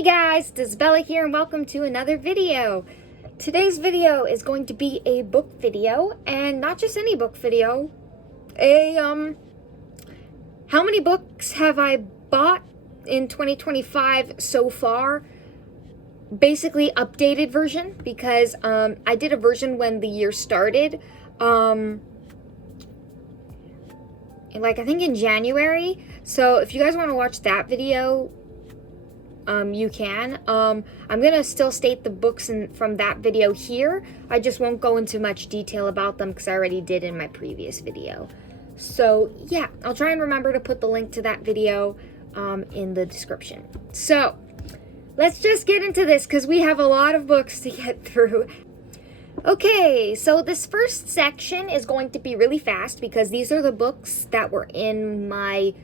Hey guys, this is Bella here and welcome to another video. Today's video is going to be a book video, and not just any book video. How many books have I bought in 2025 so far? Basically updated version, because I did a version when the year started. I think in January. So if you guys want to watch that video, you can. I'm gonna still state the books from that video here. I just won't go into much detail about them because I already did in my previous video. So yeah, I'll try and remember to put the link to that video in the description. So let's just get into this because we have a lot of books to get through. Okay, so this first section is going to be really fast because these are the books that were in my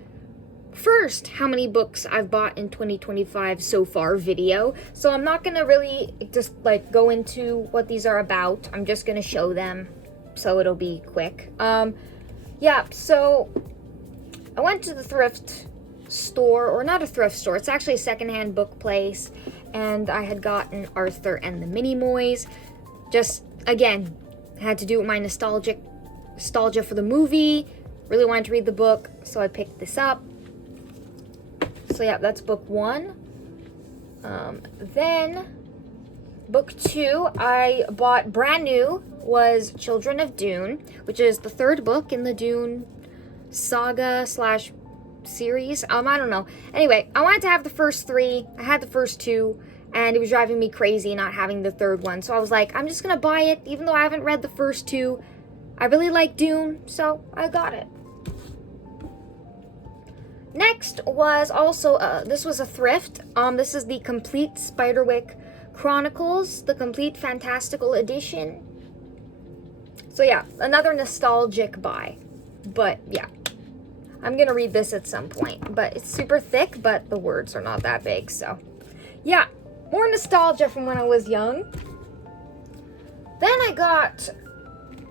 first how many books I've bought in 2025 so far video. So I'm not gonna really just go into what these are about. I'm just gonna show them, so it'll be quick. Yeah, so I went to the thrift store, or not a thrift store, it's actually a secondhand book place, and I had gotten Arthur and the Minimoys. Just again, had to do with my nostalgia for the movie. Really wanted to read the book, so I picked this up. So yeah, that's book one. Then book two I bought brand new was Children of Dune, which is the third book in the Dune saga slash series. I don't know. Anyway, I wanted to have the first three. I had the first two, and it was driving me crazy not having the third one. So I was like, I'm just gonna buy it, even though I haven't read the first two. I really like Dune, so I got it. Next was also, this was a thrift. This is the Complete Spiderwick Chronicles, the Complete Fantastical Edition. So yeah, another nostalgic buy. But yeah, I'm gonna read this at some point. But it's super thick, but the words are not that big, so. Yeah, more nostalgia from when I was young. Then I got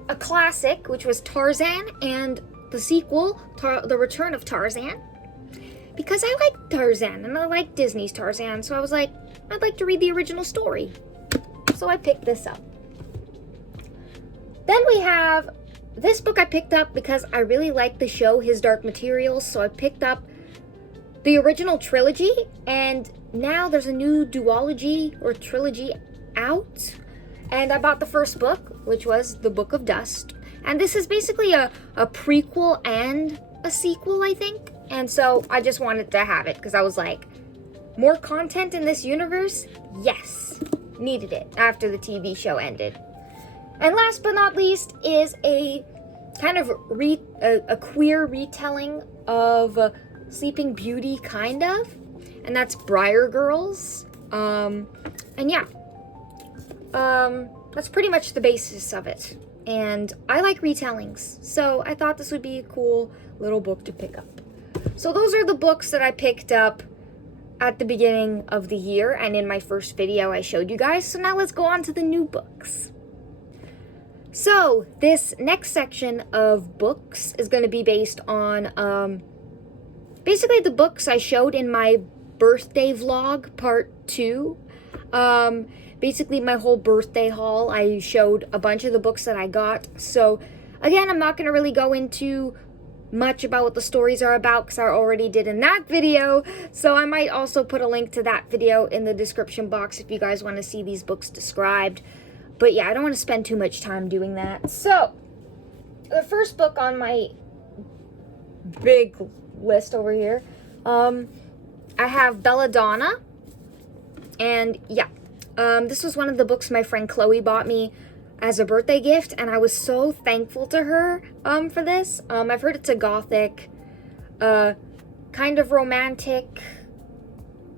a classic, which was Tarzan, and the sequel, The Return of Tarzan. Because I like Tarzan, and I like Disney's Tarzan, so I was like, I'd like to read the original story. So I picked this up. Then we have, this book I picked up because I really like the show, His Dark Materials, so I picked up the original trilogy, and now there's a new duology or trilogy out, and I bought the first book, which was The Book of Dust, and this is basically a prequel and a sequel, I think. And so I just wanted to have it because I was like, more content in this universe? Yes. Needed it after the TV show ended. And last but not least is a kind of a queer retelling of Sleeping Beauty, kind of. And that's Briar Girls. And yeah. That's pretty much the basis of it. And I like retellings, so I thought this would be a cool little book to pick up. So those are the books that I picked up at the beginning of the year and in my first video I showed you guys. So now let's go on to the new books. So this next section of books is going to be based on basically the books I showed in my birthday vlog part 2. Basically my whole birthday haul. I showed a bunch of the books that I got. So again, I'm not going to really go into much about what the stories are about because I already did in that video. So I might also put a link to that video in the description box if you guys want to see these books described. But yeah, I don't want to spend too much time doing that. So the first book on my big list over here, I have Belladonna. And yeah, this was one of the books my friend Chloe bought me as a birthday gift, and I was so thankful to her for this. I've heard it's a gothic, kind of romantic,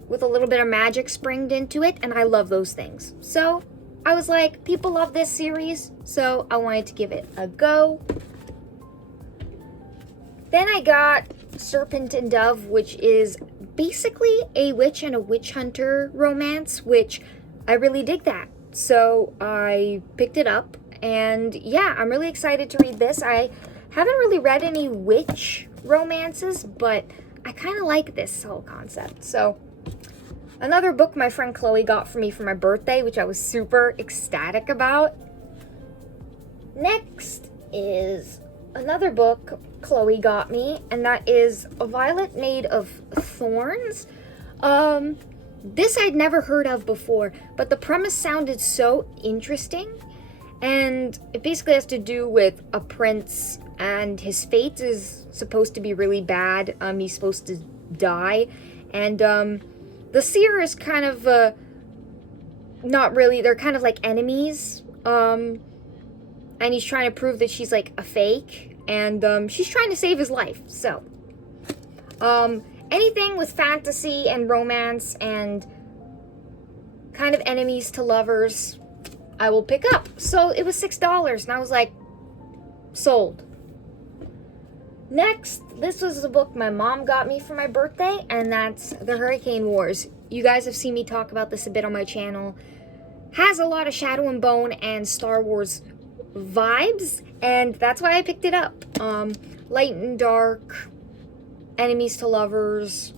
with a little bit of magic springed into it, and I love those things. So I was like, people love this series, so I wanted to give it a go. Then I got Serpent and Dove, which is basically a witch and a witch hunter romance, which I really dig that. So I picked it up, and yeah, I'm really excited to read this. I haven't really read any witch romances, but I kind of like this whole concept. So another book my friend Chloe got for me for my birthday, which I was super ecstatic about. Next is another book Chloe got me, and that is A Violet Made of Thorns. This I'd never heard of before, but the premise sounded so interesting, and it basically has to do with a prince, and his fate is supposed to be really bad. He's supposed to die, and the seer is kind of not really. They're kind of like enemies. And he's trying to prove that she's like a fake, and she's trying to save his life. So, anything with fantasy and romance and kind of enemies to lovers, I will pick up. So it was $6, and I was like, sold. Next, this was a book my mom got me for my birthday, and that's The Hurricane Wars. You guys have seen me talk about this a bit on my channel. Has a lot of Shadow and Bone and Star Wars vibes, and that's why I picked it up. Light and dark, enemies to lovers.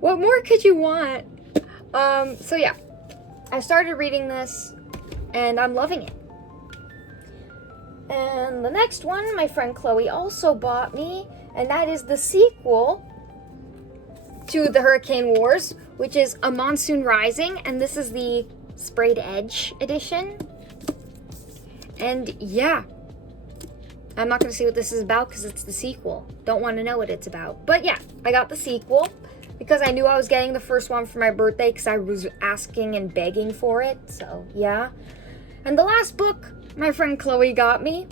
What more could you want? So yeah, I started reading this, and I'm loving it. And the next one, my friend Chloe also bought me, and that is the sequel to The Hurricane Wars, which is A Monsoon Rising, and this is the Sprayed Edge edition. And yeah, I'm not going to say what this is about because it's the sequel. Don't want to know what it's about. But yeah, I got the sequel because I knew I was getting the first one for my birthday because I was asking and begging for it. So yeah. And the last book my friend Chloe got me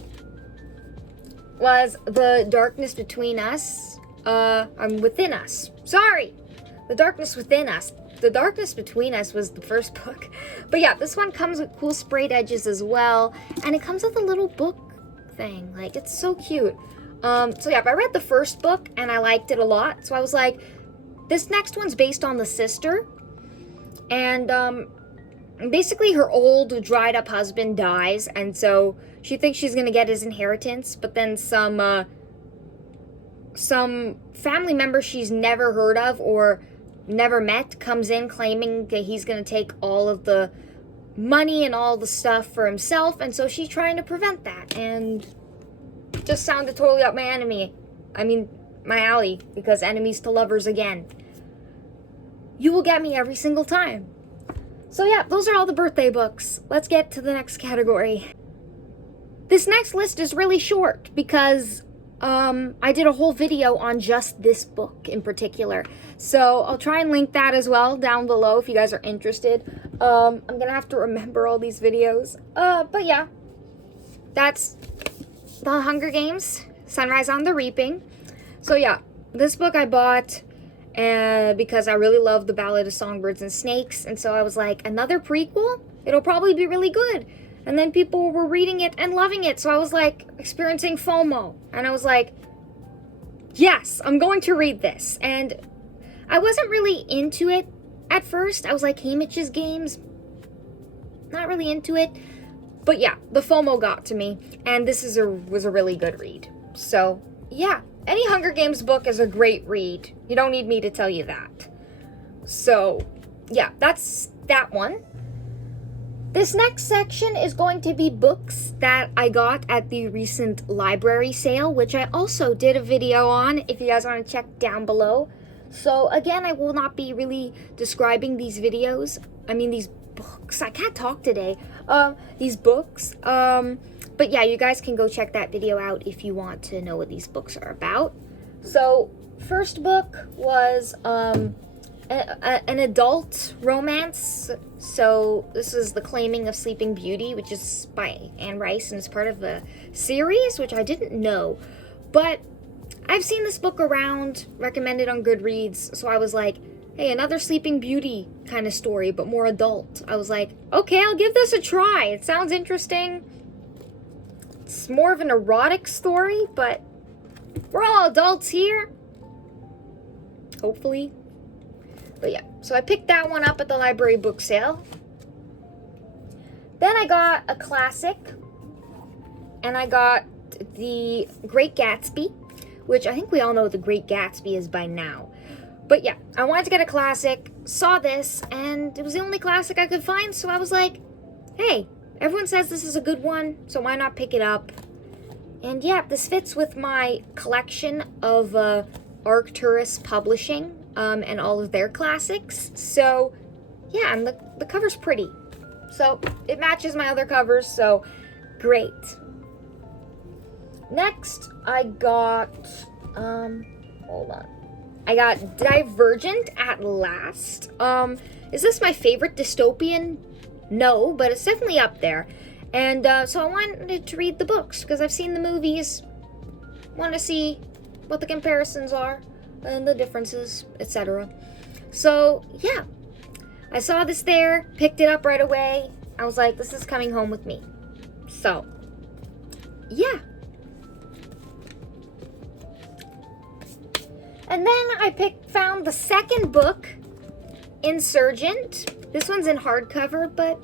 was The Darkness Between Us. Within Us. Sorry! The Darkness Within Us. The Darkness Between Us was the first book. But yeah, this one comes with cool sprayed edges as well. And it comes with a little book thing. Like, it's so cute. So yeah, I read the first book and I liked it a lot. So I was like, this next one's based on the sister. And basically her old dried up husband dies. And so she thinks she's going to get his inheritance. But then some family member she's never heard of or never met comes in claiming that he's going to take all of the money and all the stuff for himself, and so she's trying to prevent that, and it just sounded totally up my my alley, because enemies to lovers again. You will get me every single time. So yeah, those are all the birthday books. Let's get to the next category. This next list is really short because I did a whole video on just this book in particular. So I'll try and link that as well down below if you guys are interested. I'm gonna have to remember all these videos. But yeah, that's The Hunger Games, Sunrise on the Reaping. So yeah, this book I bought because I really love the Ballad of Songbirds and Snakes. And so I was like, another prequel? It'll probably be really good. And then people were reading it and loving it. So I was like experiencing FOMO. And I was like, yes, I'm going to read this. And I wasn't really into it at first. I was like, Haymitch's Games, not really into it. But yeah, the FOMO got to me. And this was a really good read. So yeah, any Hunger Games book is a great read. You don't need me to tell you that. So yeah, that's that one. This next section is going to be books that I got at the recent library sale, which I also did a video on if you guys want to check down below. So again, I will not be really describing these books. I can't talk today. These books. But yeah, you guys can go check that video out if you want to know what these books are about. So first book was an adult romance. So this is The Claiming of Sleeping Beauty, which is by Anne Rice, and it's part of the series, which I didn't know. But I've seen this book around, recommended on Goodreads, so I was like, hey, another Sleeping Beauty kind of story, but more adult. I was like, okay, I'll give this a try. It sounds interesting. It's more of an erotic story, but we're all adults here. Hopefully. But yeah, so I picked that one up at the library book sale. Then I got a classic, and I got The Great Gatsby, which I think we all know what The Great Gatsby is by now. But yeah, I wanted to get a classic, saw this, and it was the only classic I could find, so I was like, hey, everyone says this is a good one, so why not pick it up? And yeah, this fits with my collection of Arcturus Publishing and all of their classics. So yeah, and the cover's pretty. So it matches my other covers, so great. Next, I got, hold on. I got Divergent at last. Is this my favorite dystopian? No, but it's definitely up there. And so I wanted to read the books because I've seen the movies. Want to see what the comparisons are and the differences, etc. So yeah, I saw this there, picked it up right away. I was like, this is coming home with me. So yeah. And then I found the second book, Insurgent. This one's in hardcover, but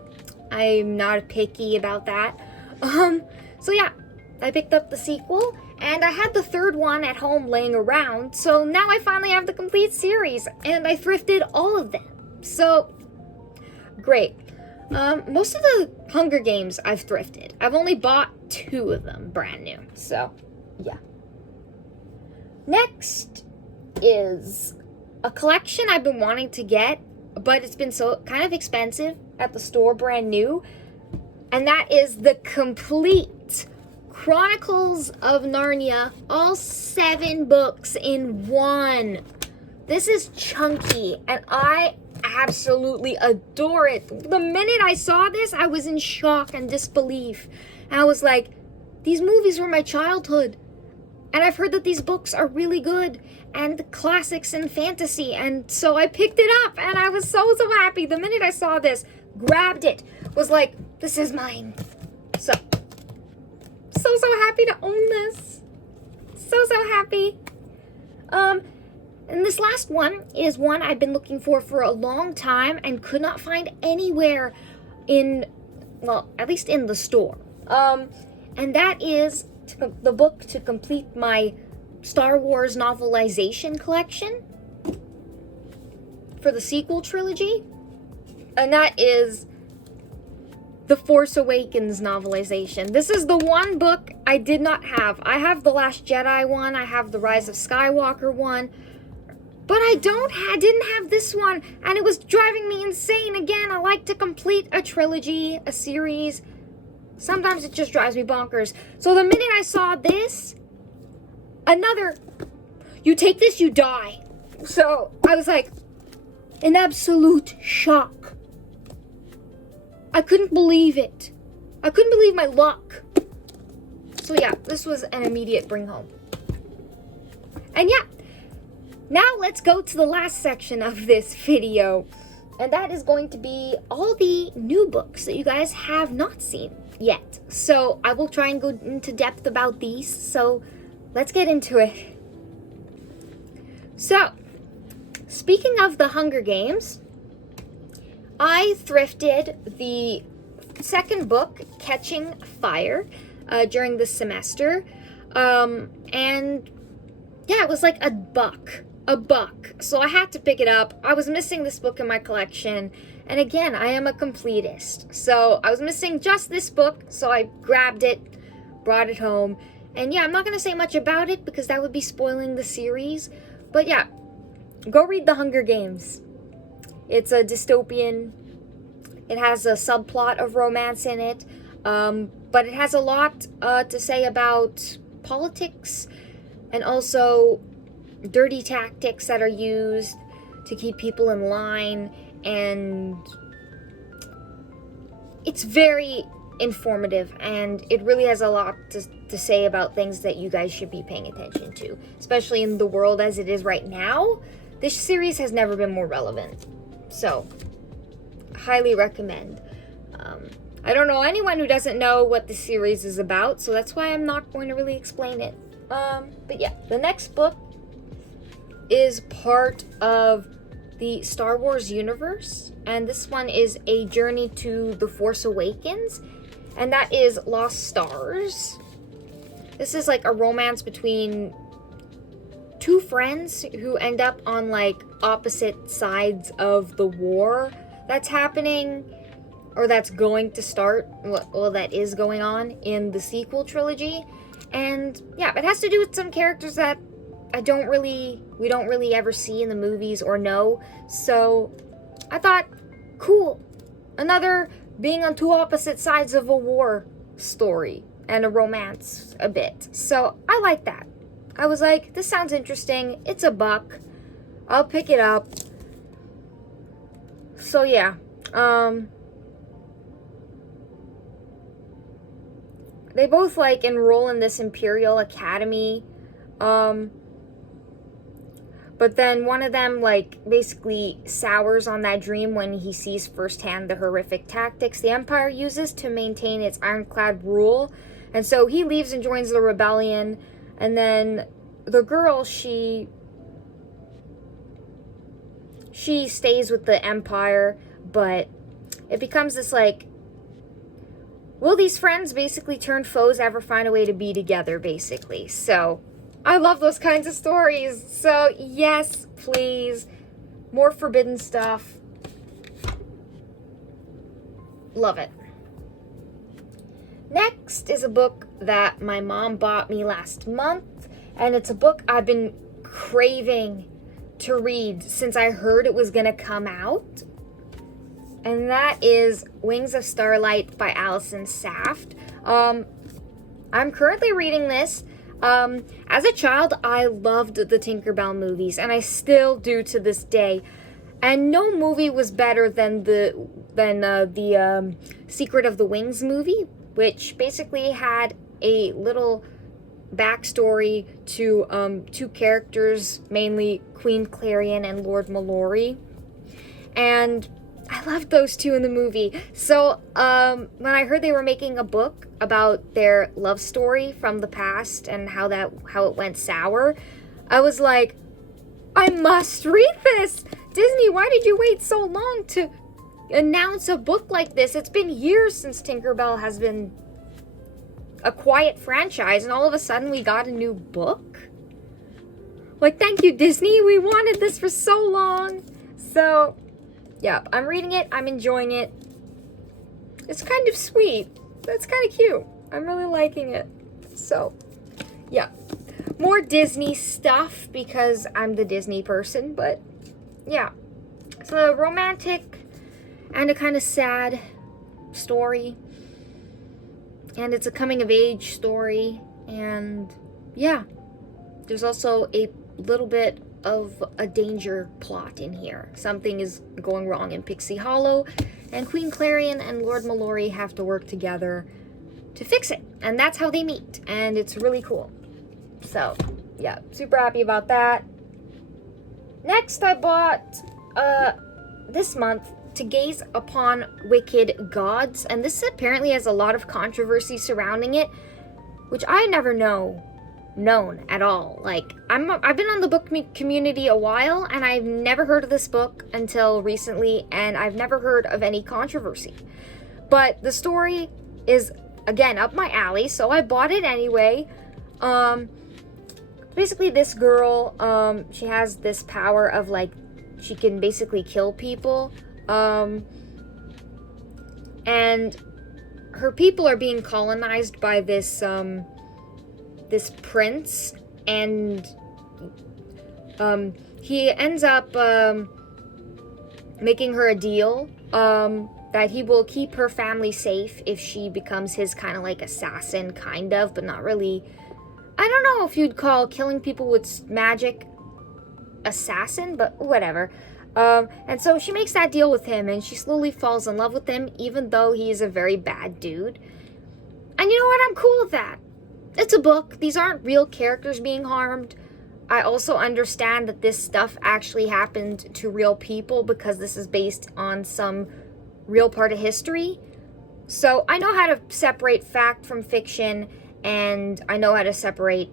I'm not picky about that. So yeah, I picked up the sequel, and I had the third one at home laying around, so now I finally have the complete series, and I thrifted all of them. So, great. Most of the Hunger Games I've thrifted. I've only bought 2 of them brand new, so yeah. Next is a collection I've been wanting to get, but it's been so kind of expensive at the store brand new, and that is the complete Chronicles of Narnia, all 7 books in one. This is chunky, and I absolutely adore it. The minute I saw this, I was in shock and disbelief. And I was like, these movies were my childhood. And I've heard that these books are really good and classics and fantasy. And so I picked it up and I was so happy. The minute I saw this, grabbed it, was like, this is mine. So happy to own this. So happy. And this last one is one I've been looking for a long time and could not find anywhere at least in the store. And that is the book to complete my Star Wars novelization collection for the sequel trilogy. And that is the Force Awakens novelization. This is the one book I did not have. I have the Last Jedi one, I have the Rise of Skywalker one, but I didn't have this one, and it was driving me insane. Again, I like to complete a trilogy, a series. Sometimes it just drives me bonkers. So the minute I saw this, you take this, you die. So I was like, in absolute shock. I couldn't believe it. I couldn't believe my luck. So yeah, this was an immediate bring home. And yeah, now let's go to the last section of this video. And that is going to be all the new books that you guys have not seen yet. So I will try and go into depth about these. So let's get into it. So, speaking of the Hunger Games, I thrifted the second book, Catching Fire, during the semester. And yeah, it was like a buck. So I had to pick it up. I was missing this book in my collection. And again, I am a completist. So I was missing just this book. So I grabbed it, brought it home. And yeah, I'm not going to say much about it because that would be spoiling the series. But yeah, go read The Hunger Games. It's a dystopian. It has a subplot of romance in it. But it has a lot to say about politics and also dirty tactics that are used to keep people in line. And it's very informative, and it really has a lot to say about things that you guys should be paying attention to, especially in the world as it is right now. This series has never been more relevant, so highly recommend. I don't know anyone who doesn't know what the series is about, so that's why I'm not going to really explain it. But yeah, the next book is part of the Star Wars universe, and this one is A Journey to the Force Awakens, and that is Lost Stars. This is like a romance between two friends who end up on like opposite sides of the war that's happening, or that's going to start, well, that is going on in the sequel trilogy. And yeah, it has to do with some characters that we don't really ever see in the movies or know. So I thought, cool, another being on two opposite sides of a war story and a romance a bit. So I like that. I was like, this sounds interesting. It's $1. I'll pick it up. So yeah, they both like enroll in this Imperial Academy, but then one of them like basically sours on that dream when he sees firsthand the horrific tactics the Empire uses to maintain its ironclad rule. And so he leaves and joins the rebellion. And then the girl, she stays with the Empire, but it becomes this like, will these friends basically turned foes ever find a way to be together, basically? So I love those kinds of stories. So yes, please. More forbidden stuff. Love it. Next is a book that my mom bought me last month. And it's a book I've been craving to read since I heard it was going to come out. And that is Wings of Starlight by Allison Saft. I'm currently reading this. As a child, I loved the Tinkerbell movies, and I still do to this day. And no movie was better than the Secret of the Wings movie, which basically had a little backstory to two characters, mainly Queen Clarion and Lord Mallory. And I loved those two in the movie. So when I heard they were making a book about their love story from the past and how it went sour, I was like, I must read this. Disney, why did you wait so long to announce a book like this? It's been years since Tinkerbell has been a quiet franchise, and all of a sudden we got a new book? Like, thank you, Disney. We wanted this for so long. So yeah, I'm reading it. I'm enjoying it. It's kind of sweet. That's kind of cute. I'm really liking it. So, yeah. More Disney stuff because I'm the Disney person, but yeah. It's a romantic and a kind of sad story. And it's a coming of age story. And yeah. There's also a little bit of a danger plot in here. Something is going wrong in Pixie Hollow, and Queen Clarion and Lord Mallory have to work together to fix it. And that's how they meet, and it's really cool. So, yeah, super happy about that. Next, I bought, this month, To Gaze Upon Wicked Gods, and this apparently has a lot of controversy surrounding it, which I never known at all. Like, I've been on the book community a while, and I've never heard of this book until recently, and I've never heard of any controversy. But the story is, again, up my alley, so I bought it anyway. Basically, this girl, she has this power of, like, she can basically kill people, and her people are being colonized by this prince, and he ends up making her a deal that he will keep her family safe if she becomes his kind of like assassin, kind of, but not really. I don't know if you'd call killing people with magic assassin, but whatever. And so she makes that deal with him, and she slowly falls in love with him, even though he is a very bad dude. And you know what? I'm cool with that. It's a book. These aren't real characters being harmed. I also understand that this stuff actually happened to real people because this is based on some real part of history. So I know how to separate fact from fiction, and I know how to separate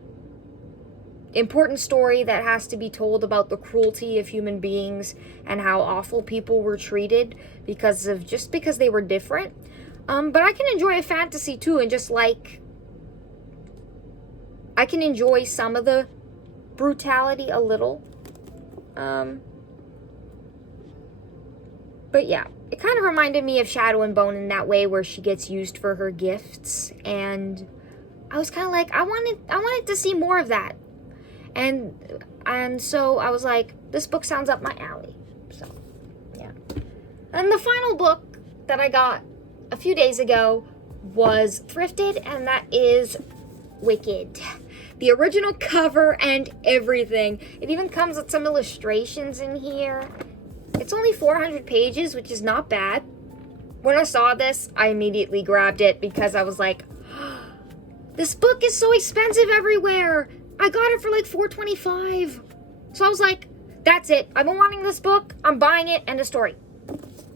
important story that has to be told about the cruelty of human beings and how awful people were treated because they were different. But I can enjoy a fantasy too, and just like I can enjoy some of the brutality a little. But yeah, it kind of reminded me of Shadow and Bone in that way, where she gets used for her gifts, and I was kind of like, I wanted to see more of that, and so I was like, this book sounds up my alley. So yeah. And the final book that I got a few days ago was thrifted, and that is Wicked. The original cover and everything. It even comes with some illustrations in here. It's only 400 pages, which is not bad. When I saw this, I immediately grabbed it because I was like, this book is so expensive everywhere. I got it for like $4.25. So I was like, that's it. I've been wanting this book. I'm buying it. End of story.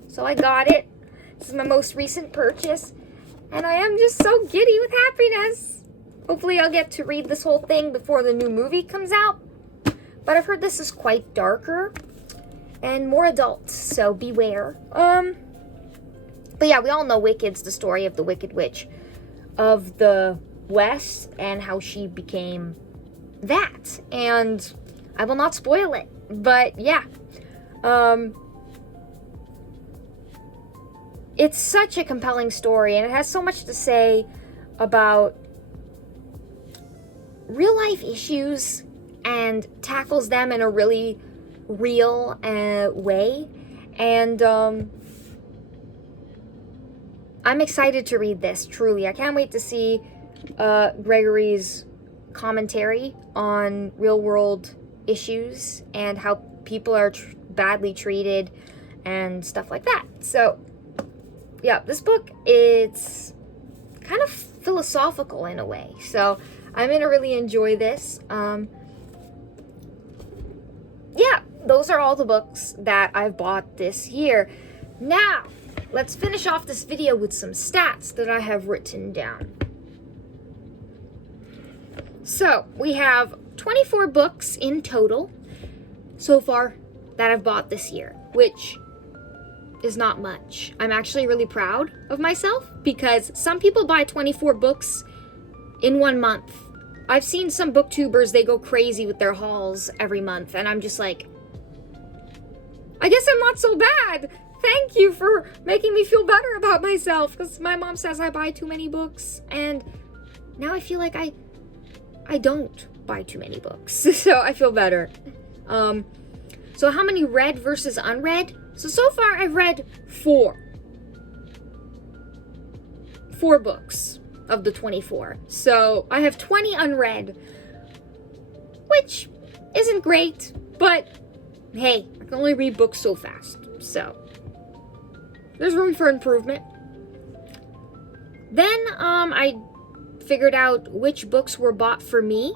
So I got it. This is my most recent purchase. And I am just so giddy with happiness. Hopefully I'll get to read this whole thing before the new movie comes out. But I've heard this is quite darker and more adult, so beware. But yeah, we all know Wicked's the story of the Wicked Witch of the West and how she became that. And I will not spoil it, but yeah. It's such a compelling story, and it has so much to say about real life issues and tackles them in a really real way. And I'm excited to read this, truly. I can't wait to see Gregory's commentary on real world issues and how people are badly treated and stuff like that. So yeah, this book, it's kind of philosophical in a way, so I'm gonna really enjoy this. Yeah, those are all the books that I've bought this year. Now, let's finish off this video with some stats that I have written down. So, we have 24 books in total so far that I've bought this year, which is not much. I'm actually really proud of myself because some people buy 24 books in 1 month. I've seen some booktubers, they go crazy with their hauls every month, and I'm just like, I guess I'm not so bad. Thank you for making me feel better about myself, because my mom says I buy too many books, and now I feel like I don't buy too many books, so I feel better. So how many read versus unread? So far I've read 4 books of the 24. So I have 20 unread, which isn't great, but hey, I can only read books so fast. So there's room for improvement. Then I figured out which books were bought for me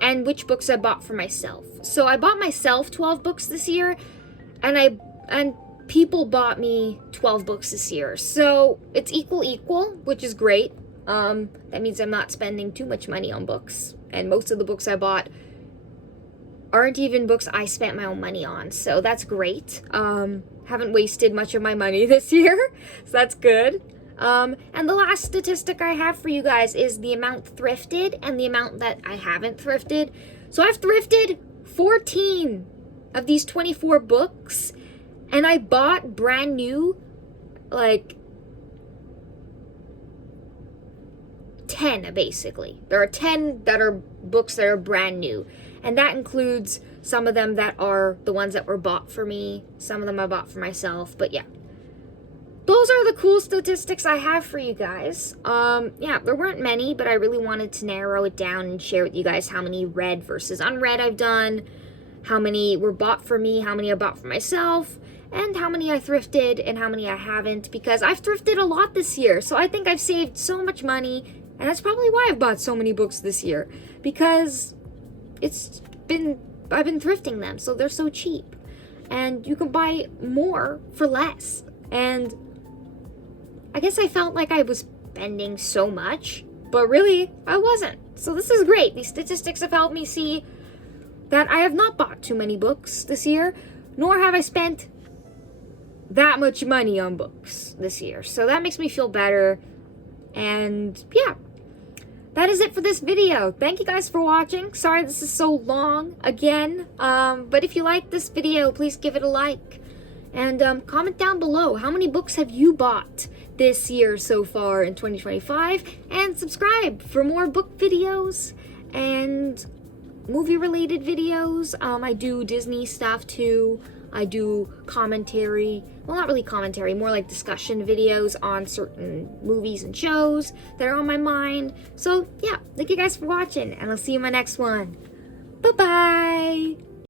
and which books I bought for myself. So I bought myself 12 books this year, and people bought me 12 books this year. So it's equal, which is great. That means I'm not spending too much money on books. And most of the books I bought aren't even books I spent my own money on. So that's great. Haven't wasted much of my money this year. So that's good. And the last statistic I have for you guys is the amount thrifted and the amount that I haven't thrifted. So I've thrifted 14 of these 24 books, and I bought brand new, like, 10 basically. There are 10 that are books that are brand new, and that includes some of them that are the ones that were bought for me, some of them I bought for myself, but yeah. Those are the cool statistics I have for you guys. Yeah, there weren't many, but I really wanted to narrow it down and share with you guys how many read versus unread I've done, how many were bought for me, how many I bought for myself, and how many I thrifted and how many I haven't, because I've thrifted a lot this year. So I think I've saved so much money, and that's probably why I've bought so many books this year, because I've been thrifting them, so they're so cheap. And you can buy more for less. And I guess I felt like I was spending so much, but really, I wasn't. So this is great. These statistics have helped me see that I have not bought too many books this year, nor have I spent that much money on books this year. So that makes me feel better. And yeah, that is it for this video. Thank you guys for watching. Sorry this is so long again. But if you like this video, please give it a like. And comment down below, how many books have you bought this year so far in 2025? And subscribe for more book videos and movie-related videos. I do Disney stuff too. I do commentary, well, not really commentary, more like discussion videos on certain movies and shows that are on my mind. So yeah, thank you guys for watching, and I'll see you in my next one. Bye-bye!